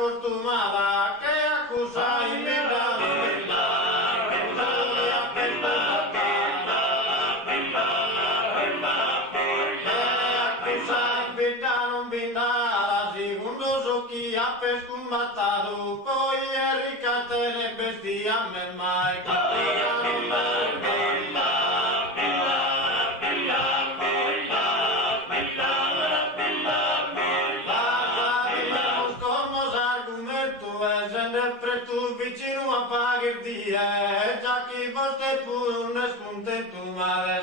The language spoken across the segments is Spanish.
Acostumada que acusa y mira, chi ha per scombattato, poi Enrica te ne bestia me mai vicino a pagherdia, già chi vostre pur ne scontento, ma le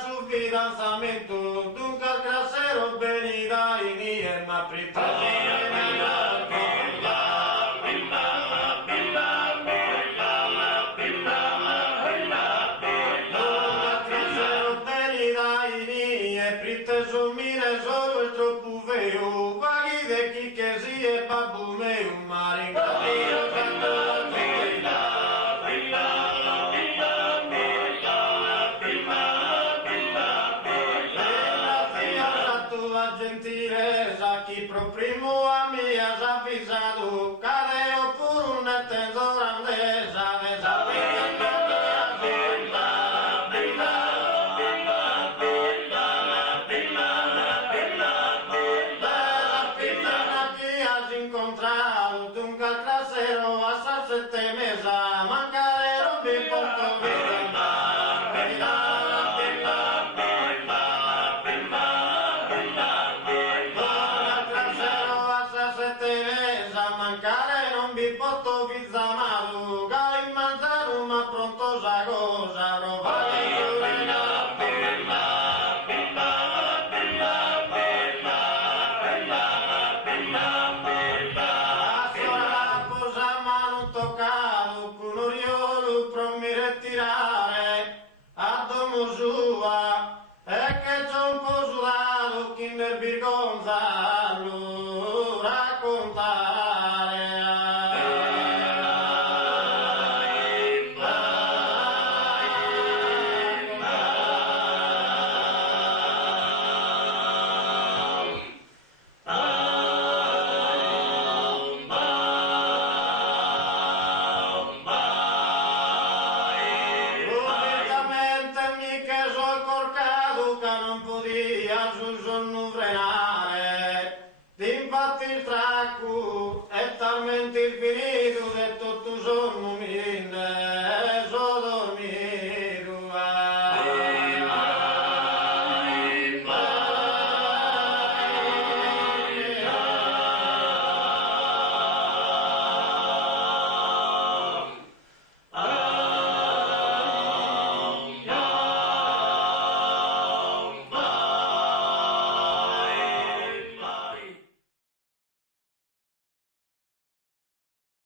su fidanzamento, dunque al grassero venida in ie ma mire solo il troppo vero, vaghi de chi che si è babbo me un mare la gentilezza chi pro primo a mi ha avvisato, cadeo pur un tenzo grandezza incontrato, dunque al trasero a salsette mesa, mancare non mi porto via. Mancare non vi porto pizzamato, che in manzano ma pronto sa cosa toccato, con Oriolo pro mi ritirare, a domo su